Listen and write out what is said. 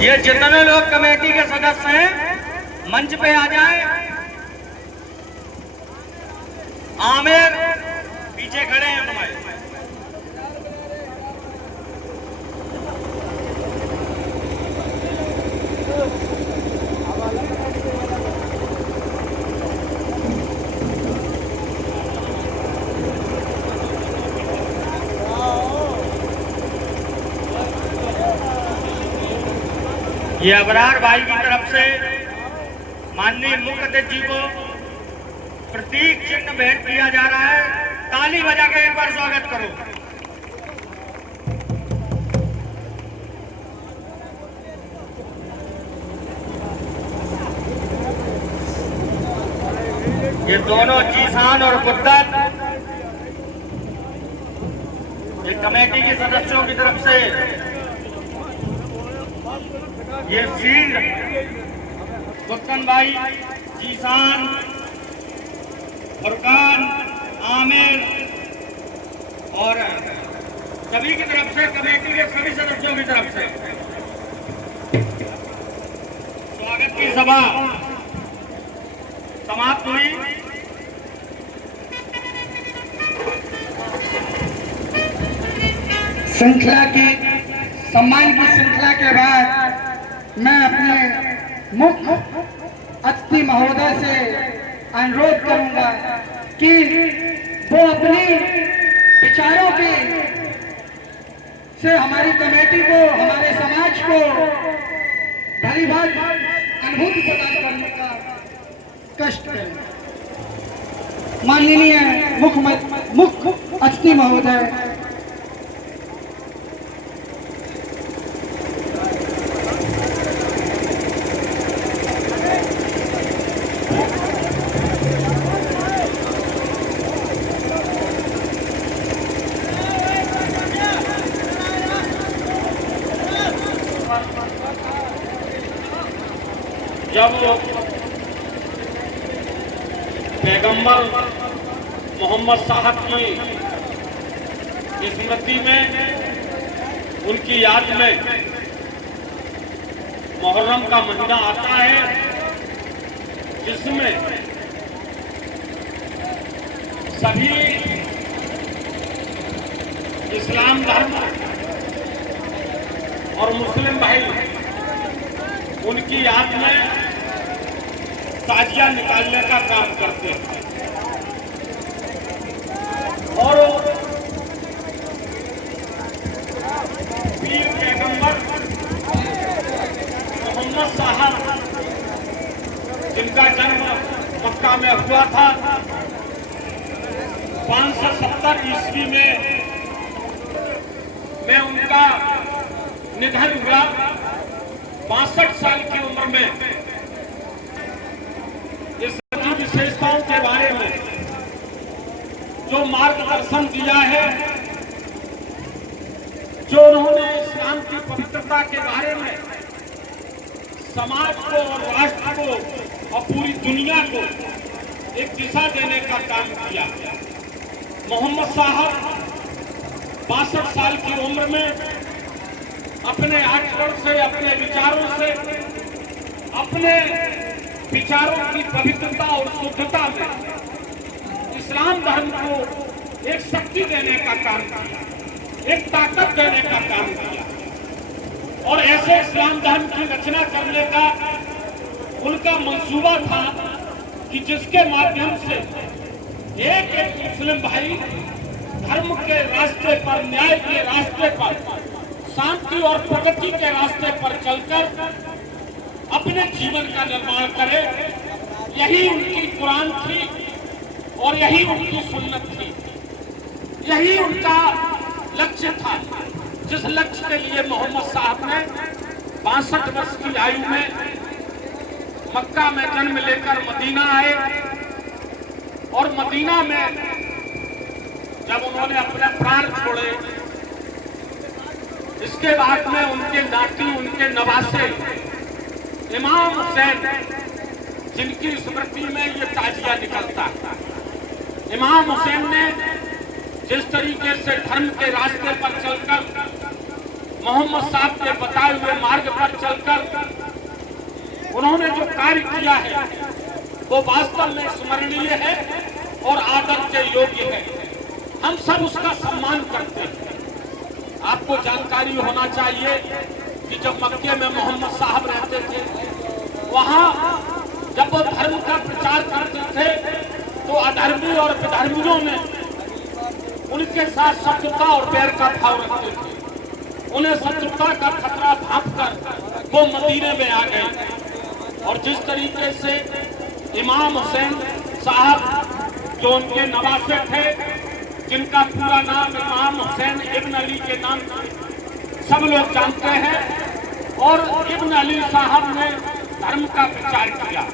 ये जितने लोग कमेटी के सदस्य हैं मंच पे आ जाएं। आमिर पीछे खड़े हैं हमारे। ये अबरार भाई की तरफ से माननीय मुख्य अतिथि को प्रतीक चिन्ह भेंट किया जा रहा है। ताली बजा के एक बार स्वागत करो। ये दोनों जीसान और बुद्दत ये कमेटी के सदस्यों की तरफ से ये शील्ड गुप्तन भाई, जीसान, फुरकान, आमिर और सभी की तरफ से, कमेटी के सभी सदस्यों की तरफ से स्वागत की सभा समाप्त हुई। श्रृंखला की सम्मान की श्रृंखला के बाद मैं अपने मुख्य अतिथि महोदय से अनुरोध करूंगा कि वो अपनी विचारों के से हमारी कमेटी को, हमारे समाज को भली भांति अनुभूति प्रदान करने का कष्ट करें। माननीय मुख्य अतिथि महोदय, जब पैगंबर मोहम्मद साहब की स्मृति में, उनकी याद में मुहर्रम का महीना आता है, जिसमें सभी इस्लाम धर्म और मुस्लिम भाई उनकी याद में ताजिया निकालने का काम करते हैं। और पीर पैगंबर मोहम्मद साहब, जिनका जन्म मक्का में हुआ था 570 ईस्वी में उनका निधन हुआ 62 साल की उम्र में। इस विशेषताओं के बारे में जो मार्गदर्शन दिया है, जो उन्होंने इस्लाम की पवित्रता के बारे में समाज को और राष्ट्र को और पूरी दुनिया को एक दिशा देने का काम किया। मोहम्मद साहब 62 साल की उम्र में अपने आचरण से, अपने विचारों की पवित्रता और शुद्धता में इस्लाम धर्म को एक शक्ति देने का काम किया, एक ताकत देने का काम किया। और ऐसे इस्लाम धर्म की रचना करने का उनका मंसूबा था कि जिसके माध्यम से एक एक मुस्लिम भाई धर्म के रास्ते पर, न्याय के रास्ते पर, शांति और प्रगति के रास्ते पर चलकर अपने जीवन का निर्माण करे। यही उनकी कुरान थी और यही उनकी सुन्नत थी, यही उनका लक्ष्य था, जिस लक्ष्य के लिए मोहम्मद साहब ने 62 वर्ष की आयु में मक्का में जन्म लेकर मदीना आए। और मदीना में जब उन्होंने अपने प्राण छोड़े, इसके बाद में उनके नाती, उनके नवासे इमाम हुसैन, जिनकी स्मृति में ये ताजिया निकलता है, इमाम हुसैन ने जिस तरीके से धर्म के रास्ते पर चलकर, मोहम्मद साहब के बताए हुए मार्ग पर चलकर कार्य किया है वो वास्तव में स्मरणीय है और आदर के योग्य है। हम सब उसका सम्मान करते हैं। आपको जानकारी होना चाहिए कि जब मक्के में मोहम्मद साहब रहते थे, वहां जब वो धर्म का प्रचार करते थे तो अधर्मी और विधर्मियों ने उनके साथ शत्रुता और बैर का भाव रखते थे। उन्हें शत्रुता का खतरा भांपकर वो मदीने में आ गए। और जिस तरीके से इमाम हुसैन साहब जो उनके नवासे थे, जिनका पूरा नाम इमाम हुसैन इब्न अली के नाम से सब लोग जानते हैं, और इब्न अली साहब ने धर्म का प्रचार किया।